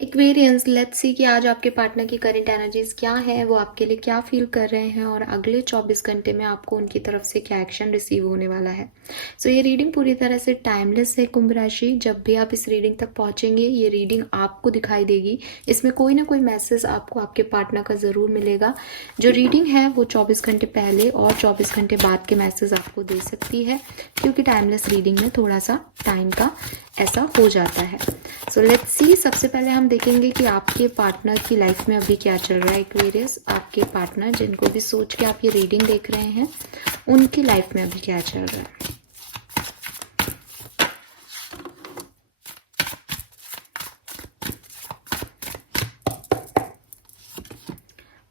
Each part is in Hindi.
एक्वेरियंस, लेट्स सी कि आज आपके पार्टनर की करंट एनर्जीज क्या है, वो आपके लिए क्या फील कर रहे हैं और अगले 24 घंटे में आपको उनकी तरफ से क्या एक्शन रिसीव होने वाला है। सो ये रीडिंग पूरी तरह से टाइमलेस है कुंभ राशि। जब भी आप इस रीडिंग तक पहुंचेंगे ये रीडिंग आपको दिखाई देगी। इसमें कोई ना कोई मैसेज आपको आपके पार्टनर का ज़रूर मिलेगा। जो रीडिंग है वो 24 घंटे पहले और 24 घंटे बाद के मैसेज आपको दे सकती है, क्योंकि टाइमलेस रीडिंग में थोड़ा सा टाइम का ऐसा हो जाता है। सो लेट्स सी, सबसे पहले हम देखेंगे कि आपके पार्टनर की लाइफ में अभी क्या चल रहा है। एक्वेरियस, आपके पार्टनर जिनको भी सोच के आप ये रीडिंग देख रहे हैं उनकी लाइफ में अभी क्या चल रहा है।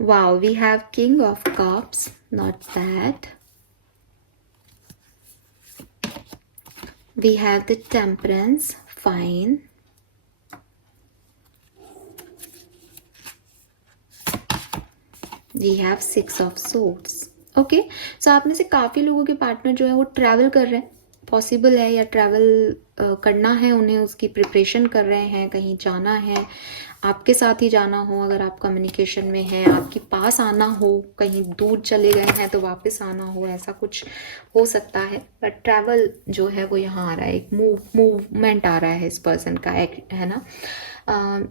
Wow, we have King of Cups, not bad. We have the Temperance, fine. We have Six of Swords. Okay, so आप में से काफ़ी लोगों के पार्टनर जो है वो ट्रैवल कर रहे हैं, पॉसिबल है, या ट्रैवल करना है उन्हें, उसकी प्रिपरेशन कर रहे हैं, कहीं जाना है, आपके साथ ही जाना हो अगर आप कम्युनिकेशन में हैं, आपके पास आना हो, कहीं दूर चले गए हैं तो वापस आना हो, ऐसा कुछ हो सकता है। बट ट्रैवल जो है वो यहाँ आ रहा है, एक मूवमेंट आ रहा है इस पर्सन का, एक है ना।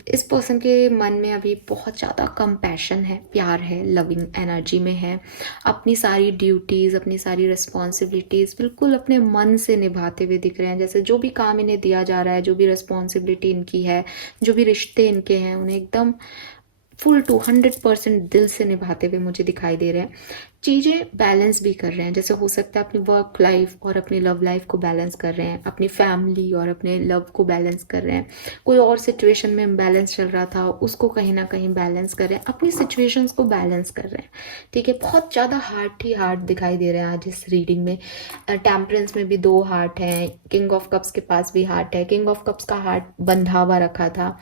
इस पर्सन के मन में अभी बहुत ज़्यादा कंपैशन है, प्यार है, लविंग एनर्जी में है, अपनी सारी ड्यूटीज़, अपनी सारी रिस्पॉन्सिबिलिटीज़ बिल्कुल अपने मन से निभाते हुए दिख रहे हैं। जैसे जो भी काम इन्हें दिया जा रहा है, जो भी रिस्पॉन्सिबिलिटी इनकी है, जो भी रिश्ते इनके हैं, उन्हें एकदम फुल टू 100% दिल से निभाते हुए मुझे दिखाई दे रहे हैं। चीज़ें बैलेंस भी कर रहे हैं, जैसे हो सकता है अपनी वर्क लाइफ और अपनी लव लाइफ को बैलेंस कर रहे हैं, अपनी फैमिली और अपने लव को बैलेंस कर रहे हैं। कोई और सिचुएशन में इम्बैलेंस चल रहा था, उसको कहीं ना कहीं बैलेंस कर रहे हैं, अपनी सिचुएशंस को बैलेंस कर रहे हैं। ठीक है, बहुत ज़्यादा हार्ट ही हार्ट दिखाई दे रहे हैं आज इस रीडिंग में। टेम्परेंस में भी 2 हार्ट हैं, किंग ऑफ कप्स के पास भी हार्ट है। किंग ऑफ कप्स का हार्ट बंधा हुआ रखा था,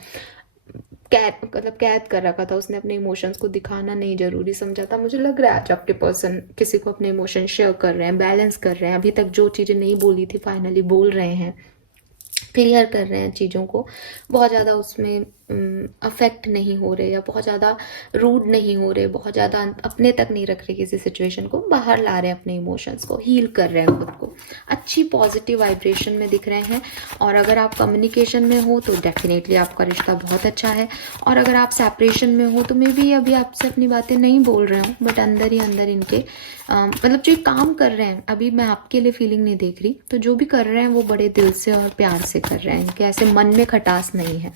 कैद कर रखा था, उसने अपने इमोशंस को दिखाना नहीं जरूरी समझा था। मुझे लग रहा है आज आपके पर्सन किसी को अपने इमोशन शेयर कर रहे हैं, बैलेंस कर रहे हैं, अभी तक जो चीज़ें नहीं बोली थी फाइनली बोल रहे हैं, क्लियर कर रहे हैं चीज़ों को, बहुत ज़्यादा उसमें अफेक्ट नहीं हो रहे, या बहुत ज़्यादा रूड नहीं हो रहे, बहुत ज़्यादा अपने तक नहीं रख रहे किसी सिचुएशन को, बाहर ला रहे हैं अपने इमोशंस को, हील कर रहे हैं खुद को, अच्छी पॉजिटिव वाइब्रेशन में दिख रहे हैं। और अगर आप कम्युनिकेशन में हो तो डेफिनेटली आपका रिश्ता बहुत अच्छा है, और अगर आप सेपरेशन में हो तो मे बी अभी आपसे अपनी बातें नहीं बोल रहे हो, बट अंदर ही अंदर इनके मतलब जो काम कर रहे हैं, अभी मैं आपके लिए फीलिंग नहीं देख रही, तो जो भी कर रहे हैं वो बड़े दिल से और प्यार से कर रहे हैं, इनके ऐसे मन में खटास नहीं है,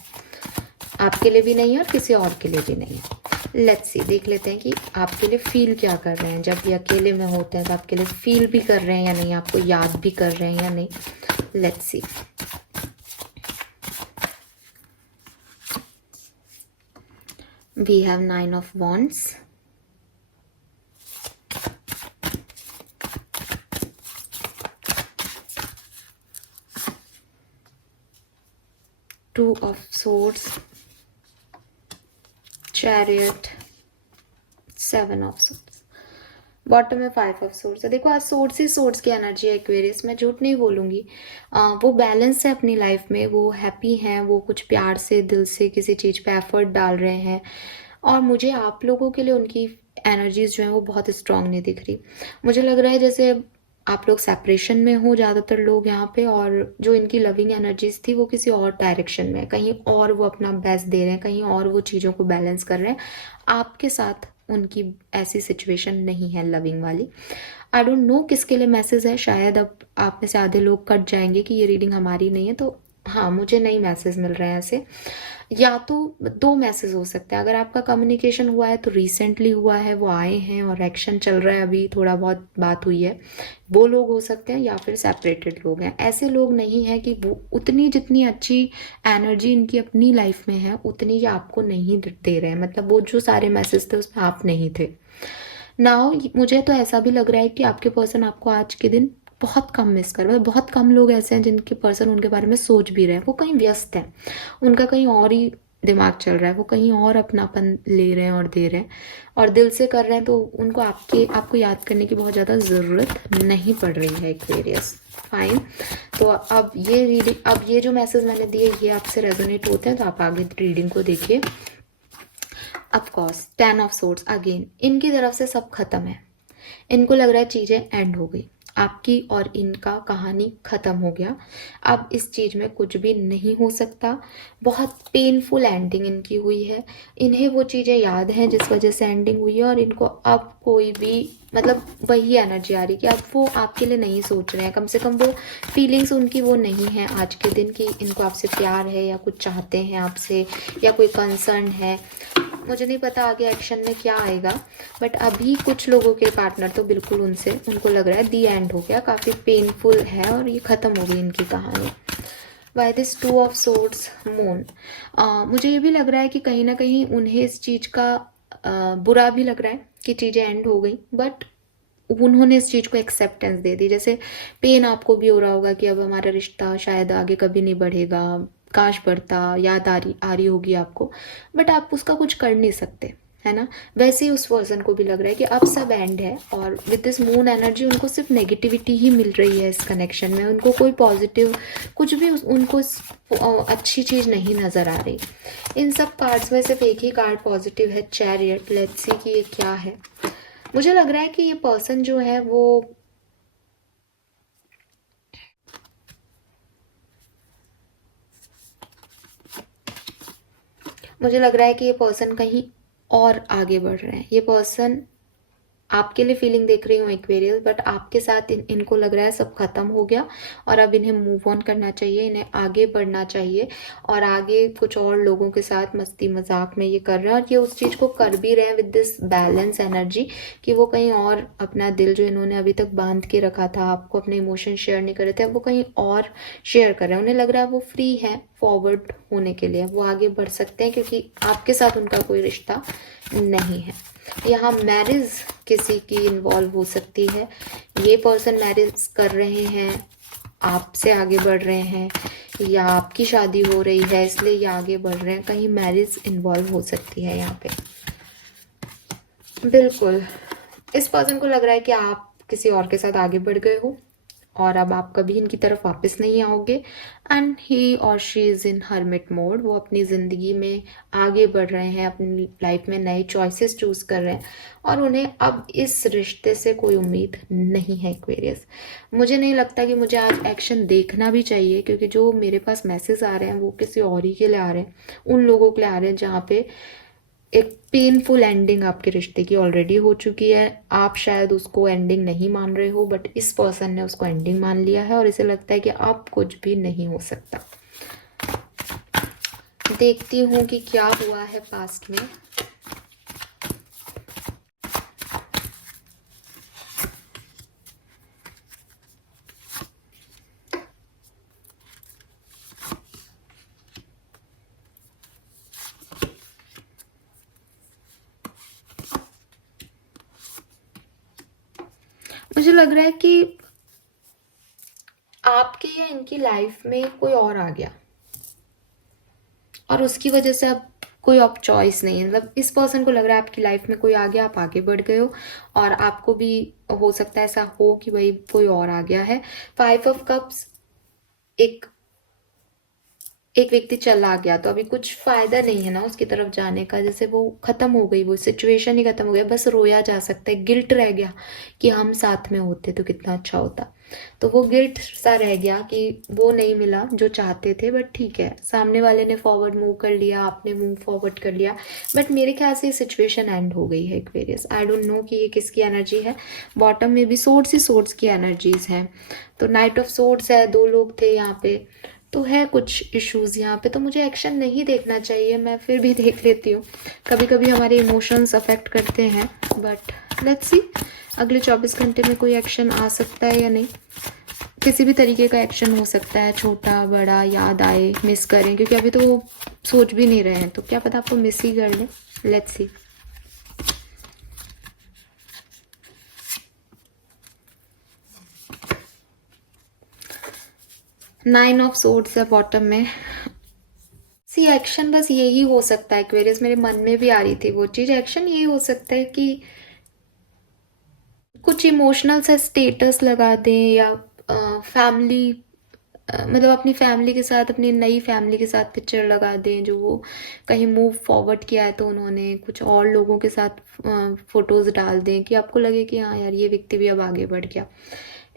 आपके लिए भी नहीं है और किसी और के लिए भी नहीं है। लेट्स सी, देख लेते हैं कि आपके लिए फील क्या कर रहे हैं। जब ये अकेले में होते हैं तो आपके लिए फील भी कर रहे हैं या नहीं, आपको याद भी कर रहे हैं या नहीं। Let's see. We have 9 of wands, Two of Swords, Chariot, 7 of Swords, bottom में 5 ऑफ सोर्ड्स है। देखो आज सोर्ड्स ही सोर्ड्स की एनर्जी है एक्वेरियस, मैं झूठ नहीं बोलूँगी। वो बैलेंस है अपनी लाइफ में, वो हैप्पी हैं, वो कुछ प्यार से दिल से किसी चीज़ पे एफर्ट डाल रहे हैं, और मुझे आप लोगों के लिए उनकी एनर्जीज जो हैं वो बहुत स्ट्रांग नहीं दिख रही। मुझे लग रहा है जैसे आप लोग सेपरेशन में हो ज़्यादातर लोग यहाँ पे, और जो इनकी लविंग एनर्जीज थी वो किसी और डायरेक्शन में, कहीं और वो अपना बेस्ट दे रहे हैं, कहीं और वो चीज़ों को बैलेंस कर रहे हैं। आपके साथ उनकी ऐसी सिचुएशन नहीं है लविंग वाली। आई डोंट नो किसके लिए मैसेज है, शायद अब आप में से आधे लोग कट जाएंगे कि ये रीडिंग हमारी नहीं है, तो हाँ मुझे नहीं मैसेज मिल रहे हैं ऐसे। या तो 2 मैसेज हो सकते हैं, अगर आपका कम्युनिकेशन हुआ है तो रिसेंटली हुआ है, वो आए हैं और एक्शन चल रहा है, अभी थोड़ा बहुत बात हुई है, वो लोग हो सकते हैं, या फिर सेपरेटेड लोग हैं। ऐसे लोग नहीं हैं कि वो उतनी जितनी अच्छी एनर्जी इनकी अपनी लाइफ में है उतनी ये आपको नहीं दे रहे हैं, मतलब वो जो सारे मैसेज थे उसमें आप नहीं थे। नाउ मुझे तो ऐसा भी लग रहा है कि आपके पर्सन आपको आज के दिन बहुत कम मिस कर रहे हैं। बहुत कम लोग ऐसे हैं जिनके पर्सन उनके बारे में सोच भी रहे हैं, वो कहीं व्यस्त हैं, उनका कहीं और ही दिमाग चल रहा है, वो कहीं और अपनापन ले रहे हैं और दे रहे हैं और दिल से कर रहे हैं, तो उनको आपको याद करने की बहुत ज़्यादा ज़रूरत नहीं पड़ रही है एक्वेरियस। फाइन। तो अब ये जो मैसेज मैंने दिए ये आपसे रेजोनेट होते हैं तो आप आगे रीडिंग को देखिए। Of course 10 of swords again, इनकी तरफ से सब खत्म है। इनको लग रहा है चीज़ें एंड हो गई, आपकी और इनका कहानी ख़त्म हो गया, अब इस चीज़ में कुछ भी नहीं हो सकता। बहुत पेनफुल एंडिंग इनकी हुई है, इन्हें वो चीज़ें याद हैं जिस वजह से एंडिंग हुई है और इनको अब कोई भी मतलब वही एनर्जी आ रही कि अब वो आपके लिए नहीं सोच रहे हैं, कम से कम वो फीलिंग्स उनकी वो नहीं है आज के दिन की इनको आपसे प्यार है या कुछ चाहते हैं आपसे या कोई कंसर्न है। मुझे नहीं पता आगे एक्शन में क्या आएगा, बट अभी कुछ लोगों के पार्टनर तो बिल्कुल उनको लग रहा है दी एंड हो गया, काफ़ी पेनफुल है और ये ख़त्म हो गई इनकी कहानी। By this 2 of swords moon, मुझे ये भी लग रहा है कि कहीं ना कहीं उन्हें इस चीज़ का बुरा भी लग रहा है कि चीज़ें एंड हो गई, बट उन्होंने इस चीज़ को एक्सेप्टेंस दे दी। जैसे पेन आपको भी हो रहा होगा कि अब हमारा रिश्ता शायद आगे कभी नहीं बढ़ेगा, काश बढ़ता, याद आ रही होगी आपको, बट आप उसका कुछ कर नहीं सकते, है ना। वैसे ही उस पर्सन को भी लग रहा है कि अब सब एंड है और विद दिस मून एनर्जी उनको सिर्फ नेगेटिविटी ही मिल रही है इस कनेक्शन में, उनको कोई पॉजिटिव कुछ भी उनको अच्छी चीज़ नहीं नज़र आ रही। इन सब कार्ड्स में सिर्फ एक ही कार्ड पॉजिटिव है, चैरियट। लेट्स सी कि ये क्या है। मुझे लग रहा है कि ये पर्सन जो है वो मुझे लग रहा है कि ये पर्सन कहीं और आगे बढ़ रहे हैं। ये पर्सन आपके लिए फीलिंग देख रही हूँ एक्वेरियस, बट आपके साथ इनको लग रहा है सब खत्म हो गया और अब इन्हें मूव ऑन करना चाहिए, इन्हें आगे बढ़ना चाहिए और आगे कुछ और लोगों के साथ मस्ती मजाक में ये कर रहे हैं और ये उस चीज़ को कर भी रहे हैं विद दिस बैलेंस एनर्जी कि वो कहीं और अपना दिल जो इन्होंने अभी तक बांध के रखा था, आपको अपने इमोशन शेयर नहीं कर रहे थे, अब वो कहीं और शेयर कर रहे हैं। उन्हें लग रहा है वो फ्री है फॉरवर्ड होने के लिए, वो आगे बढ़ सकते हैं क्योंकि आपके साथ उनका कोई रिश्ता नहीं है। यहाँ मैरिज किसी की इन्वॉल्व हो सकती है, ये पर्सन मैरिज कर रहे हैं, आपसे आगे बढ़ रहे हैं या आपकी शादी हो रही है इसलिए ये आगे बढ़ रहे हैं, कहीं मैरिज इन्वॉल्व हो सकती है यहाँ पे। बिल्कुल इस पर्सन को लग रहा है कि आप किसी और के साथ आगे बढ़ गए हो और अब आप कभी इनकी तरफ वापस नहीं आओगे एंड ही और she is in hermit mode. वो अपनी ज़िंदगी में आगे बढ़ रहे हैं, अपनी लाइफ में नए चॉइसेस चूज़ कर रहे हैं और उन्हें अब इस रिश्ते से कोई उम्मीद नहीं है एक्वेरियस। मुझे नहीं लगता कि मुझे आज एक्शन देखना भी चाहिए क्योंकि जो मेरे पास मैसेज आ रहे हैं वो किसी और ही के लिए आ रहे हैं, उन लोगों के लिए आ रहे हैं जहाँ पे एक पेनफुल एंडिंग आपके रिश्ते की ऑलरेडी हो चुकी है। आप शायद उसको एंडिंग नहीं मान रहे हो बट इस पर्सन ने उसको एंडिंग मान लिया है और इसे लगता है कि अब कुछ भी नहीं हो सकता। देखती हूँ कि क्या हुआ है पास्ट में। मुझे लग रहा है कि आपके या इनकी लाइफ में कोई और आ गया और उसकी वजह से अब कोई अब चॉइस नहीं है। मतलब इस पर्सन को लग रहा है आपकी लाइफ में कोई आ गया, आप आगे बढ़ गए हो और आपको भी हो सकता है ऐसा हो कि भाई कोई और आ गया है। 5 ऑफ कप्स, एक व्यक्ति चला गया तो अभी कुछ फायदा नहीं है ना उसकी तरफ जाने का, जैसे वो खत्म हो गई, वो सिचुएशन ही खत्म हो गया, बस रोया जा सकता है। गिल्ट रह गया कि हम साथ में होते तो कितना अच्छा होता, तो वो गिल्ट सा रह गया कि वो नहीं मिला जो चाहते थे। बट ठीक है, सामने वाले ने फॉरवर्ड मूव कर लिया, आपने मूव फॉरवर्ड कर लिया, बट मेरे ख्याल से सिचुएशन एंड हो गई है एक्वेरियस। आई डोंट नो कि ये किसकी एनर्जी है। बॉटम में भी सोर्ड्स ही सोर्ड्स की एनर्जीज हैं, तो नाइट ऑफ सोर्ड्स है, 2 लोग थे यहाँ पे, तो है कुछ इश्यूज यहाँ पे। तो मुझे एक्शन नहीं देखना चाहिए, मैं फिर भी देख लेती हूँ। कभी कभी हमारे इमोशंस अफेक्ट करते हैं, बट लेट्स सी अगले 24 घंटे में कोई एक्शन आ सकता है या नहीं। किसी भी तरीके का एक्शन हो सकता है, छोटा बड़ा, याद आए, मिस करें, क्योंकि अभी तो वो सोच भी नहीं रहे हैं, तो क्या पता आपको मिस ही कर लें। Let's see. Nine of swords है बॉटम में, सी एक्शन बस यही हो सकता है एक्वेरियस, मेरे मन में भी आ रही थी वो चीज़। एक्शन यही हो सकता है कि कुछ इमोशनल सा स्टेटस लगा दें, या फैमिली मतलब अपनी फैमिली के साथ, अपनी नई फैमिली के साथ पिक्चर लगा दें, जो वो कहीं मूव फॉरवर्ड किया है तो उन्होंने कुछ और लोगों के साथ फोटोज डाल दें कि आपको लगे कि हाँ यार ये व्यक्ति भी अब आगे बढ़ गया।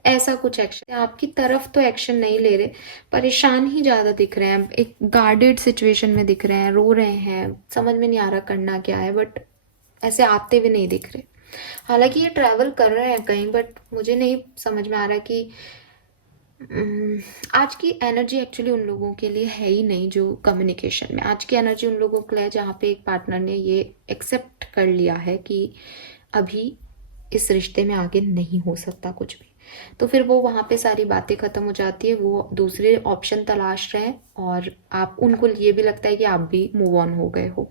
ऐसा कुछ एक्शन आपकी तरफ तो एक्शन नहीं ले रहे, परेशान ही ज़्यादा दिख रहे हैं, एक गार्डेड सिचुएशन में दिख रहे हैं, रो रहे हैं, समझ में नहीं आ रहा करना क्या है, बट ऐसे आते हुए नहीं दिख रहे। हालांकि ये ट्रैवल कर रहे हैं कहीं, बट मुझे नहीं समझ में आ रहा कि आज की एनर्जी एक्चुअली उन लोगों के लिए है ही नहीं जो कम्युनिकेशन में। आज की एनर्जी उन लोगों के लिए जहाँ पे एक पार्टनर ने ये एक्सेप्ट कर लिया है कि अभी इस रिश्ते में आगे नहीं हो सकता कुछ भी, तो फिर वो वहाँ पे सारी बातें ख़त्म हो जाती है, वो दूसरे ऑप्शन तलाश रहे हैं, और आप उनको ये भी लगता है कि आप भी मूव ऑन हो गए हो।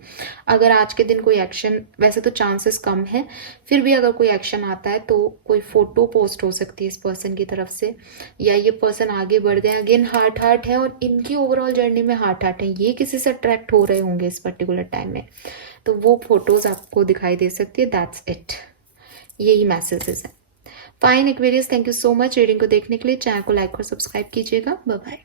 अगर आज के दिन कोई एक्शन, वैसे तो चांसेस कम है, फिर भी अगर कोई एक्शन आता है तो कोई फोटो पोस्ट हो सकती है इस पर्सन की तरफ से, या ये पर्सन आगे बढ़ गए, अगेन हार्ट हार्ट है और इनकी ओवरऑल जर्नी में हार्ट हार्ट है, ये किसी से अट्रैक्ट हो रहे होंगे इस पर्टिकुलर टाइम में, तो वो फोटोज आपको दिखाई दे सकती है। दैट्स इट, यही मैसेजेस है। Fine Aquarius, thank you so much reading को देखने के लिए। चैनल को लाइक और सब्सक्राइब कीजिएगा। Bye bye.